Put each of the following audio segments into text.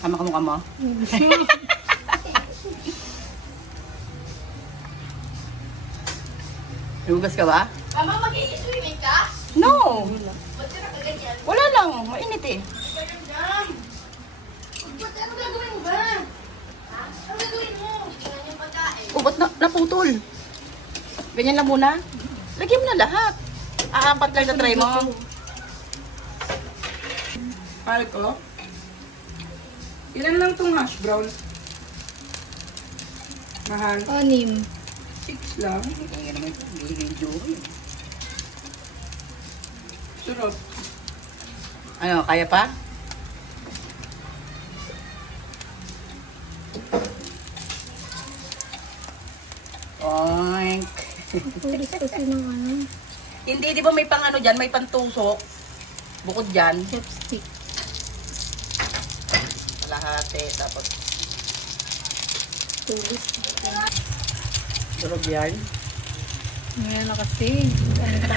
Tama ka mukha mo. Lugas ka ba? Mama, mag-i-swimming ka? No! Ba't ka nakaganyan? Wala lang. Mainit eh. Ganyan dyan. Ba't ano gagawin mo ba? Ha? Ano gagawin mo? Tingnan yung pagkain. Oh, ba't naputol? Ganyan lang muna. Lagyan mo na lahat. Aapat lang na try mo. Mahal ko. Ilan lang tong hash brown? Mahal. 6. 6 lang. Kaya naman ito. Video. Surot. Ano, kaya pa? Oink. Pulis kasi ng ano, Hindi, di ba may pang ano dyan? May pantusok. Bukod dyan. chopstick. Kalahati. Tapos, Pulis. durog yan. Ngayon na kasi. Ano pa?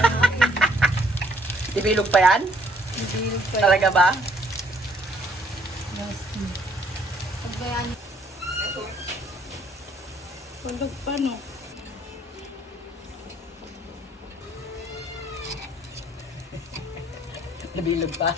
Ibilog pa yan? Nabilog pa. Talaga ba? Yes. Pagbayaan. Tulog pa, no? Nabilog pa.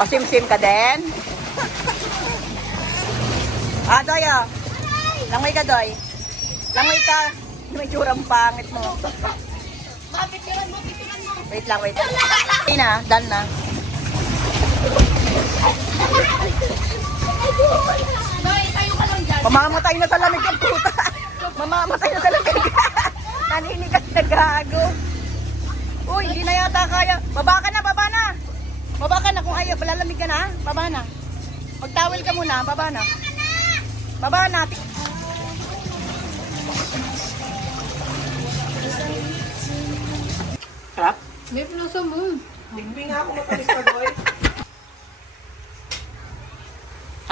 Pasim-sim ka din? Ah, Doy, ah. Langoy ka, Doy. Langoy ka. May tsurang pangit mo. Mapitiran mo, pitiran mo. Wait lang, wait. Okay na, done na. Doy, tayo ka lang dyan. Mamamatay na sa lamig ang puta. Mamamatay na sa lamig. Nanini kasi nagago. Uy, hindi na yata kaya. Baba ka na, baba na. Baba ka na kung ayaw. Malalamig ka na. Baba na. Magtawel ka muna. Baba na. Baba na. Sarap? May punasan mo. Tigpi nga ako matalis pa, boy.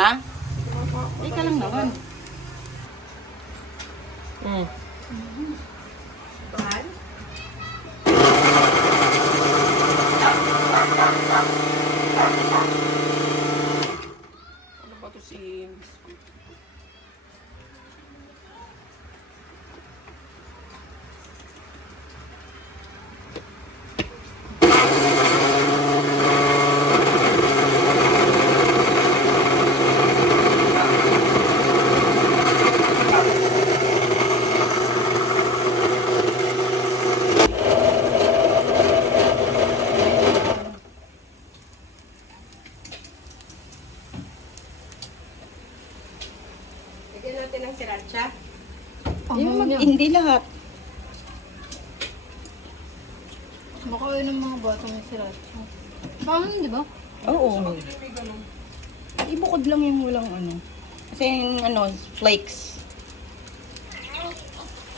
Ha? Hindi ka lang naman. Mahal? Ano ba to si biscuit? Lagyan natin ng sriracha. Hindi lahat. Baka yun ang mga bata may sriracha. Parang di ba? Oo. Ibukod lang yung walang ano. Kasi yung ano, flakes.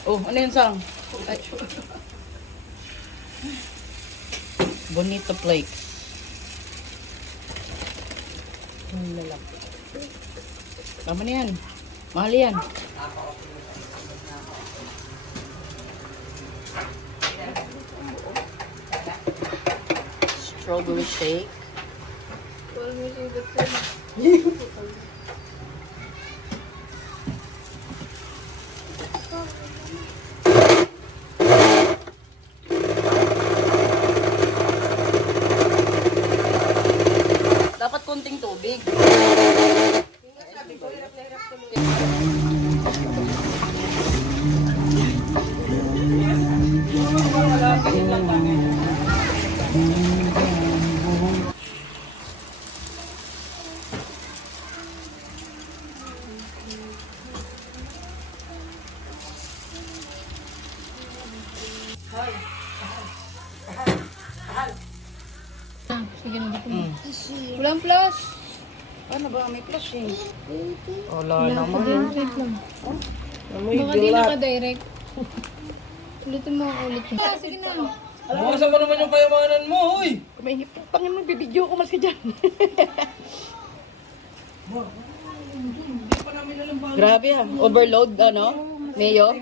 Oh, ano yun, Sang? Ay. Bonito flakes. Ang lalaki. Tama na yan. Mahal yan. Strawberry shake. Well, may sigat sila. Dapat konting tubig. Sige na dito. Walang flash. Ano ba? May flash eh. Wala Wala pa din. Wait lang. Amoy Baka di gulat. naka-direct. Ulitin mo ang ulit mo. Sige na. Bukasan mo naman yung kayamanan mo, hoy! May hiputang yung bibidyo ko mas ka dyan. Grabe ah. Overload ano? Mayo?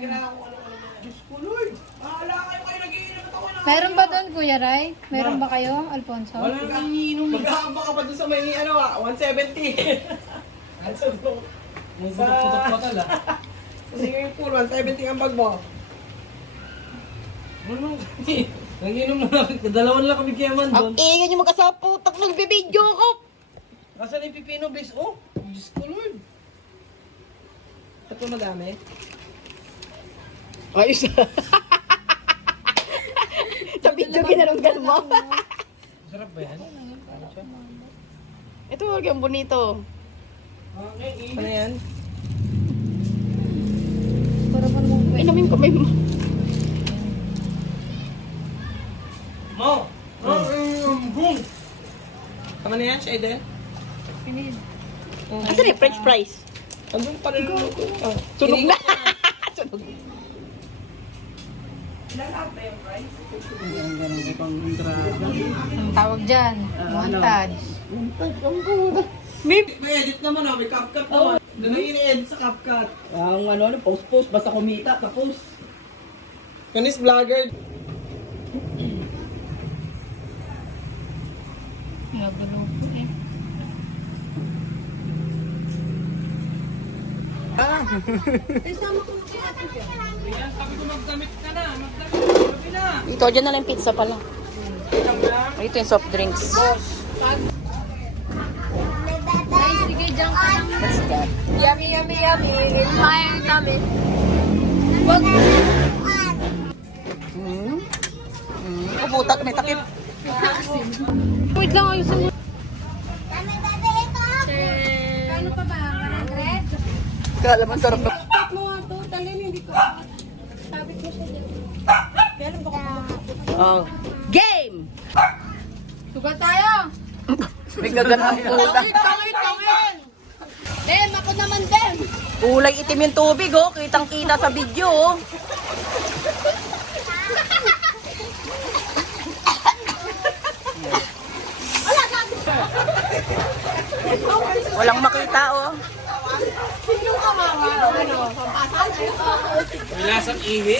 Meron ba doon, Kuya Ray? Meron ba kayo, Alfonso? Wala nang iniinom. Magkakamba ka pa doon sa may, 170. May putok-putok pa tala. Kasi yung pool, 170 ang bag mo. Ano? Nanginom na namin. Dalawan lang kami kayaman doon. Ang ingay nyo magkasaputak ng bibidyo ko. Nasaan yung pipino, base? Oh, Diyos ko, Lord. Ito madami. Ayos ah. Sa video ginalunggan mo. Sarap ba yan? Ito huwag yung bonito. Ano yan? Para pa naman Ay, namin ko may... Mo! Bung! Tama na yan, Shaden? Asa rin, French fries? Andun pa rin luto. Sunog na. Sunog. ang tawag dyan. Montage. May edit naman ah, may CapCut naman. Doon na ini-edit sa CapCut. Ang ano, post-post, basta kumita, ka-post. Kanis vlogger. Nagulong po eh. Dito, dyan na lang yung pizza pala. Ito yung soft drinks. Ay, sige, dyan ka lang. What's that? Yummy, yummy, yummy. Kaya kami. Wag. Puputak, may takip. Wait lang, ayusin mo. Kano pa ba? 100? Kala mo, sarap na. Mo nga to. Talin, hindi ko. Sabit mo siya dyan. Oh. Game! Sugat tayo. May gaganang puta. Dem, ako naman, Dem. Kulay itim yung tubig, oh. Kitang-kita sa video, oh. Walang makita, oh. May lasang ihi.